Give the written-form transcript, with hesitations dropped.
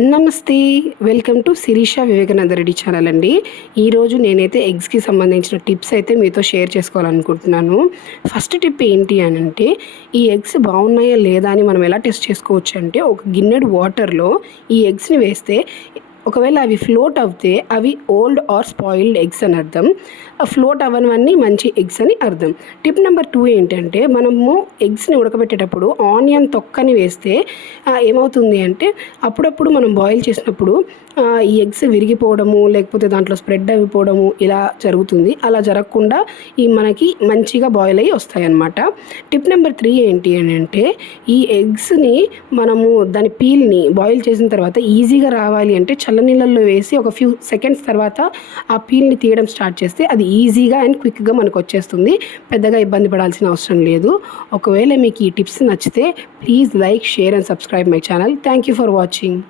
నమస్తే. Welcome to Sirisha Vivekananda Reddy channel అండి. ఈరోజు నేనైతే ఎగ్స్కి సంబంధించిన టిప్స్ అయితే మీతో షేర్ చేసుకోవాలనుకుంటున్నాను. ఫస్ట్ టిప్ ఏంటి అని అంటే, ఈ ఎగ్స్ బాగున్నాయా లేదా అని మనం ఎలా టెస్ట్ చేసుకోవచ్చు అంటే, ఒక గిన్నెడు వాటర్లో ఈ ఎగ్స్ని వేస్తే ఒకవేళ అవి ఫ్లోట్ అవుతే అవి ఓల్డ్ ఆర్ స్పాయిల్డ్ ఎగ్స్ అని అర్థం. ఫ్లోట్ అవ్వనివన్నీ మంచి ఎగ్స్ అని అర్థం. టిప్ నెంబర్ 2 ఏంటంటే, మనము ఎగ్స్ని ఉడకబెట్టేటప్పుడు ఆనియన్ తొక్కని వేస్తే ఏమవుతుంది అంటే, అప్పుడప్పుడు మనం బాయిల్ చేసినప్పుడు ఈ ఎగ్స్ విరిగిపోవడము, లేకపోతే దాంట్లో స్ప్రెడ్ అయిపోవడము ఇలా జరుగుతుంది. అలా జరగకుండా మనకి మంచిగా బాయిల్ అయ్యి వస్తాయన్నమాట. టిప్ నెంబర్ 3 ఏంటి అని అంటే, ఈ ఎగ్స్ని మనము దాని పీల్ని బాయిల్ చేసిన తర్వాత ఈజీగా రావాలి అంటే చల్లనీళ్ళల్లో వేసి ఒక ఫ్యూ సెకండ్స్ తర్వాత ఆ పీల్ని తీయడం స్టార్ట్ చేస్తే అది ఈజీగా అండ్ క్విక్గా మనకు వచ్చేస్తుంది. పెద్దగా ఇబ్బంది పడాల్సిన అవసరం లేదు. ఒకవేళ మీకు ఈ టిప్స్ నచ్చితే please like, share and subscribe my channel. Thank you for watching.